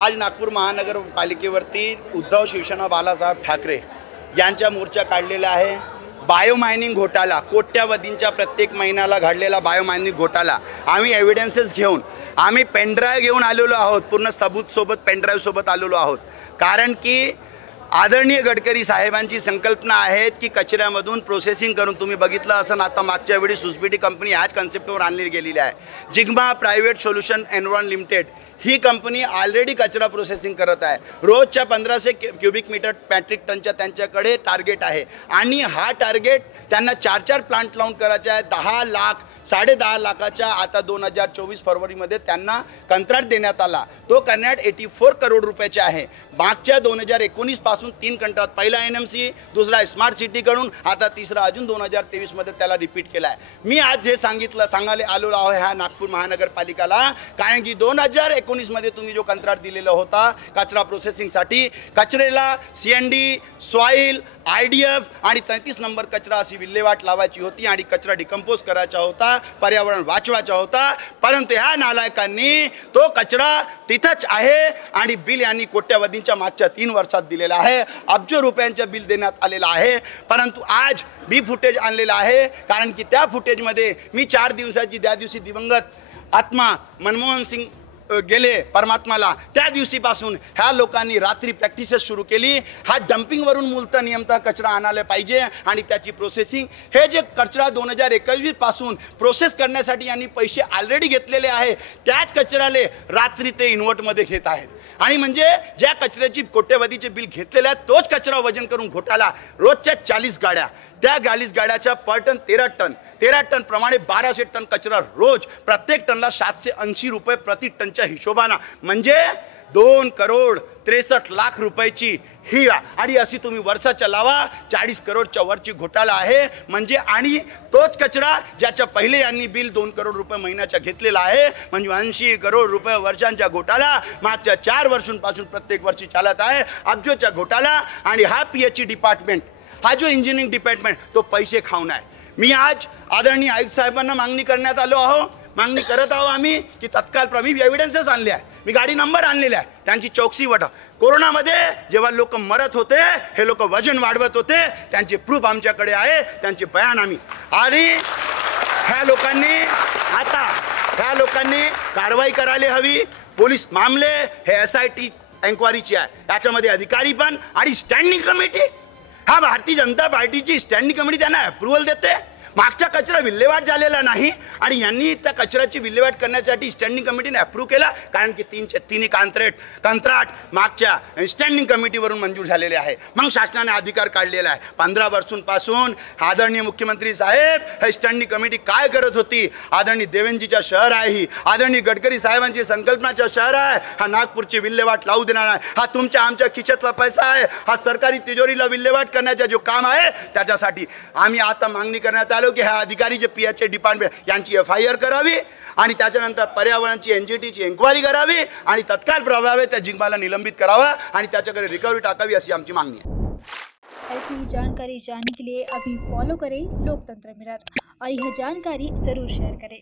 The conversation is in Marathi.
आज नागपूर महानगरपालिकेवरती उद्धव शिवसेना बाळासाहेब ठाकरे यांचा मोर्चा काढलेला आहे। बायोमायनिंग घोटाळा, कोट्यावधींच्या प्रत्येक महिन्याला घडलेला बायोमायनिंग घोटाळा आम्ही एव्हिडन्सेस घेऊन आम्ही पेनड्राईव्ह घेऊन आलेलो आहोत, पूर्ण सबूत सोबत पेनड्राईव्ह सोबत आलेलो आहोत। कारण की आदरणीय गडकरी साहेबांची संकल्पना आहे की कचऱ्यामधून प्रोसेसिंग करून, तुम्ही बघितलं असं आता मागच्या वेळी सुसबीटी कंपनी ह्याच कन्सेप्टवर आणली गेलेली आहे। जिग्मा प्रायव्हेट सोल्युशन एनरॉन लिमिटेड ही कंपनी ऑलरेडी कचरा प्रोसेसिंग करत आहे। रोजच्या 1500 क्यूबिक मीटर मॅट्रिक टनच्या त्यांच्याकडे टार्गेट आहे आणि हा टार्गेट त्यांना 4 प्लांट लावून करायचा आहे। 10 लाख 10.5 लाखाच्या आता 2024 फरवरीमध्ये त्यांना कंत्राट देण्यात आला। तो कंत्राट 84 करोड रुपयाचे आहे। मागच्या 2019 पासून 3 कंत्राट, पहिला NMC, दुसरा स्मार्ट सिटीकडून, आता तिसरा अजून 2023 मध्ये त्याला रिपीट केला आहे। मी आज जे सांगायला आलो आहे ह्या नागपूर महानगरपालिकेला, कारण की 2019 मध्ये तुम्ही जो कंत्राट दिलेला होता कचरा प्रोसेसिंगसाठी, कचरेला CND, सॉइल, IDF आणि 33 नंबर कचरा अशी विल्हेवाट लावायची होती आणि कचरा डिकम्पोज करायचा होता, पर्यावरण वाचवायचा होता। परंतु ह्या नालायकांनी तो कचरा तिथंच आहे आणि बिल यांनी कोट्यावधींच्या मागच्या 3 वर्षात दिलेला आहे। अब्ज रुपयांचं बिल देण्यात आलेलं आहे। परंतु आज मी फुटेज आणलेला आहे, कारण की त्या फुटेजमध्ये मी 4 दिवसाची, त्या दिवशी दिवंगत आत्मा मनमोहन सिंग गेले परमात्माला, त्या दिवशीपासून ह्या लोकांनी रात्री प्रॅक्टिसेस सुरू केली। हा डंपिंगवरून मूलतः नियमतः कचरा आणायला पाहिजे आणि त्याची प्रोसेसिंग, हे जे कचरा 2021 पासून प्रोसेस करण्यासाठी यांनी पैसे ऑलरेडी घेतलेले आहे, त्याच कचऱ्याले रात्री ते इन्व्हर्टमध्ये घेत आहेत। आणि म्हणजे ज्या कचऱ्याची कोट्यवधीचे बिल घेतलेले आहेत तोच कचरा वजन करून घोटाळा। रोजच्या 40 गाड्या, त्या 40 गाड्याच्या पर टन 13 टन प्रमाणे 1200 टन कचरा रोज, प्रत्येक टनला 780 रुपये प्रति टनच्या हिशोबानं, म्हणजे 2 करोड 63 लाख रुपयाची ही, आणि अशी तुम्ही वर्षाच्या लावा 40 करोडच्या वरची घोटाळा आहे। म्हणजे आणि तोच कचरा ज्याच्या पहिले यांनी बिल 2 करोड रुपये महिन्याचा घेतलेला आहे, म्हणजे 80 करोड रुपये वर्षांचा घोटाळा मागच्या 4 वर्षांपासून प्रत्येक वर्षी चालत आहे। अब्जोचा घोटाळा। आणि हा PHE डिपार्टमेंट, हा जो इंजिनिअरिंग डिपार्टमेंट, तो पैसे खाऊन आहे। मी आज आदरणीय आयुक्त साहेबांना मागणी करण्यात आलो करत आहो आम्ही की तत्काळ मी एव्हिडन्सेस आणले आहे, मी गाडी नंबर आणलेला आहे, त्यांची चौकशी वटा। कोरोनामध्ये जेव्हा लोक मरत होते, हे लोक वजन वाढवत होते, त्यांचे प्रूफ आमच्याकडे आहे, त्यांचे बयान आम्ही, आणि ह्या लोकांनी कारवाई करायला हवी। पोलीस मामले हे SIT एन्क्वायरीची आहे, याच्यामध्ये अधिकारी पण आणि स्टँडिंग कमिटी, हा भारतीय जनता पार्टीची स्टँडिंग कमिटी त्यांना अप्रूव्हल देते। मागचा कचरा विल्हेवाट झालेला नाही आणि यांनी त्या कचऱ्याची विल्हेवाट करण्यासाठी स्टँडिंग कमिटीने अप्रूव्ह केला, कारण की तिन्ही कंत्राट मागच्या स्टँडिंग कमिटीवरून मंजूर झालेले आहे। मग शासनाने अधिकार काढलेला आहे। 15 वर्षांपासून आदरणीय मुख्यमंत्री साहेब हे स्टँडिंग कमिटी काय करत होती? आदरणीय देवेंद्रजीचा शहर आहे, ही आदरणीय गडकरी साहेबांची संकल्पनाचा शहर आहे। हा नागपूरची विल्हेवाट लावू देणार नाही। हा तुमच्या आमच्या खिशातला पैसा आहे, हा सरकारी तिजोरीला विल्हेवाट करण्याचा जो काम आहे त्याच्यासाठी आम्ही आता मागणी करण्यात आलो की ह्या अधिकारी जे PHE डिपार्टमेंट यांची FIR करावी आणि त्याच्यानंतर पर्यावरणाची NGTची एन्क्वायरी करावी आणि तत्काळ प्रभावे त्या जिग्माला निलंबित करावा आणि त्याच्याकडे रिकव्हरी टाकावी, अशी आमची मागणी है। ऐसी जानकारी जानने के लिए अभी फॉलो करें लोकतंत्र मिरर और यह जानकारी जरूर शेयर करें।